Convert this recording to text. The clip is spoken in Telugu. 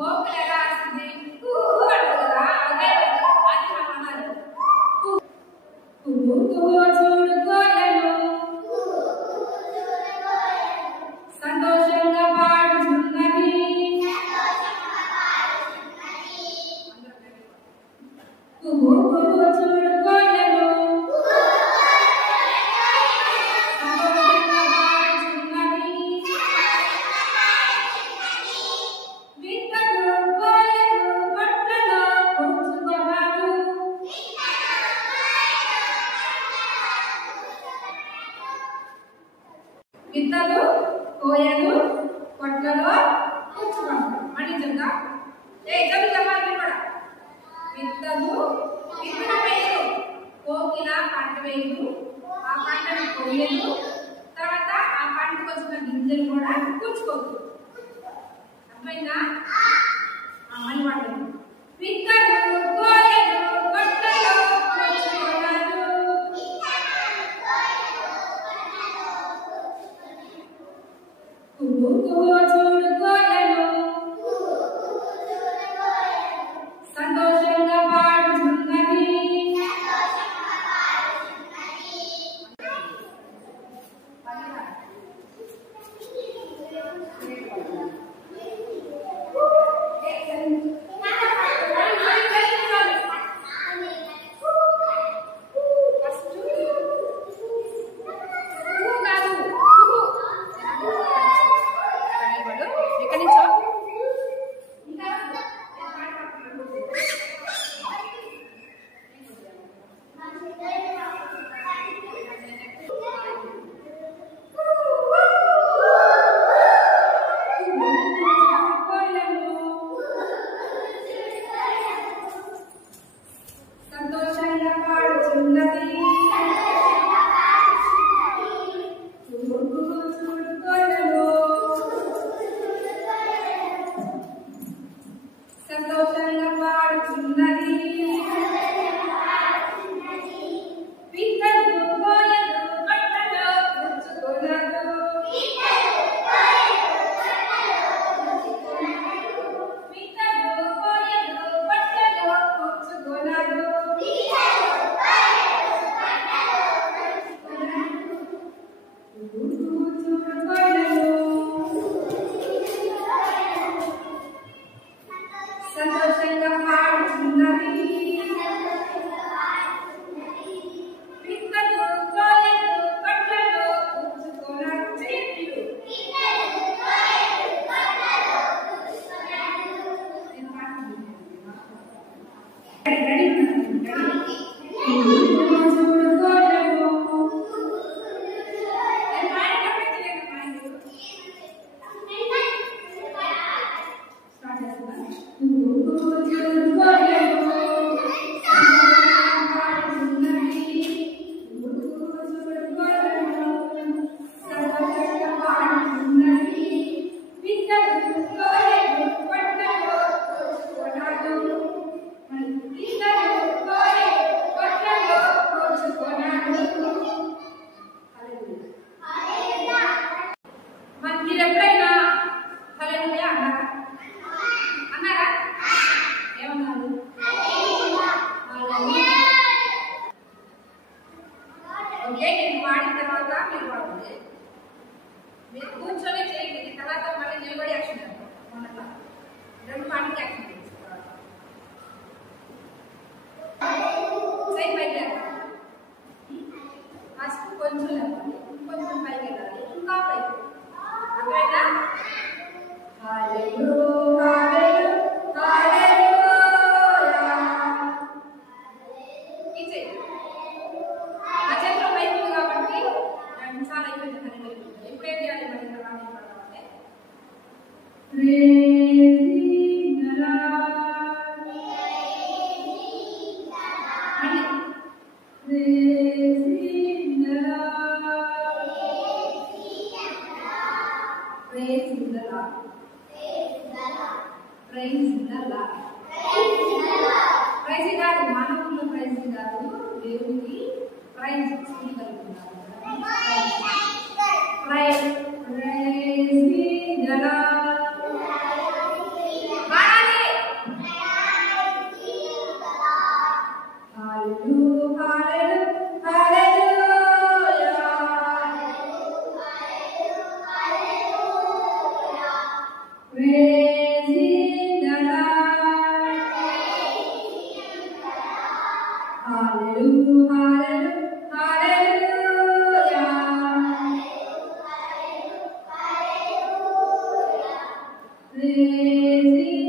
కోకిల ఎలా వస్తుంది కు అంటారు కదా అదే అది మనం అనాలి కుహు కుహు చూడు కోయలు సంతోషంగా పాడుచున్నది కుహు కుహు చూడు కోయలు విత్తలు కోయలు పొట్లలో కూర్చుకుంటారు మళ్ళీ చెప్తా చదువు చెప్పాలి కూడా విత్తలు విత్తన వేయలు కోకిల పంట వేయలు ఆ పంటను కోయలు తర్వాత ఆ పంటకు వచ్చిన గింజలు కూడా కూర్చుకోవచ్చు అర్థమైందా మళ్ళీ పడలేదు విత్తలు కోయలు పొట్లలో కూర్చుకున్నారు కుహు కుహు చూడు కోయలు సంతోషంగా పాడుచున్నది సంతోషంగా పాడుచున్నది చూడు కోయలు సంతోషంగా పాడుచున్నది విత్తలు కోయలు పంటలో కూర్చుకున్నారు విత్తలు కోయలు పంటలో కూర్చుకున్నారు చూడు కోయలు సంతోషంగా పాడుచున్నది విత్తలు కోయలు పంటలో కూర్చుకున్నారు చూడు కోయలు మీరు ఎప్పుడైనా హల్లెలూయా అన్నారా అన్నారా ఏమన్నారు ఓకే నేను పాడిన తర్వాత మీరు పాడుతుంది మీరు కూర్చొని చేయండి తర్వాత మళ్ళీ నిలబడి యాక్షన్ మొన్న రెండు పాటికి యాక్షన్ చేయి పైకి ఫస్ట్ కొంచెం లేవాలి కొంచెం పైకి వెళ్ళాలి ఇంకా పైకి అర్థమైందా హల్లెలూయా హల్లెలూయా ఇది ఆ చేతిలో పైకి ఉంది కాబట్టి 2 నిమిషాలు అయిపోయింది హల్లెలూయా ఎప్పుడేం చేయాలి మరి తర్వాత అంటే ప్రేమించ ప్రైజ్ కాదు మానవుల ప్రైజ్ కాదు దేవునికి ప్రైజ్ చేయగలుగుతున్నారు ప్రైజ్ Okay.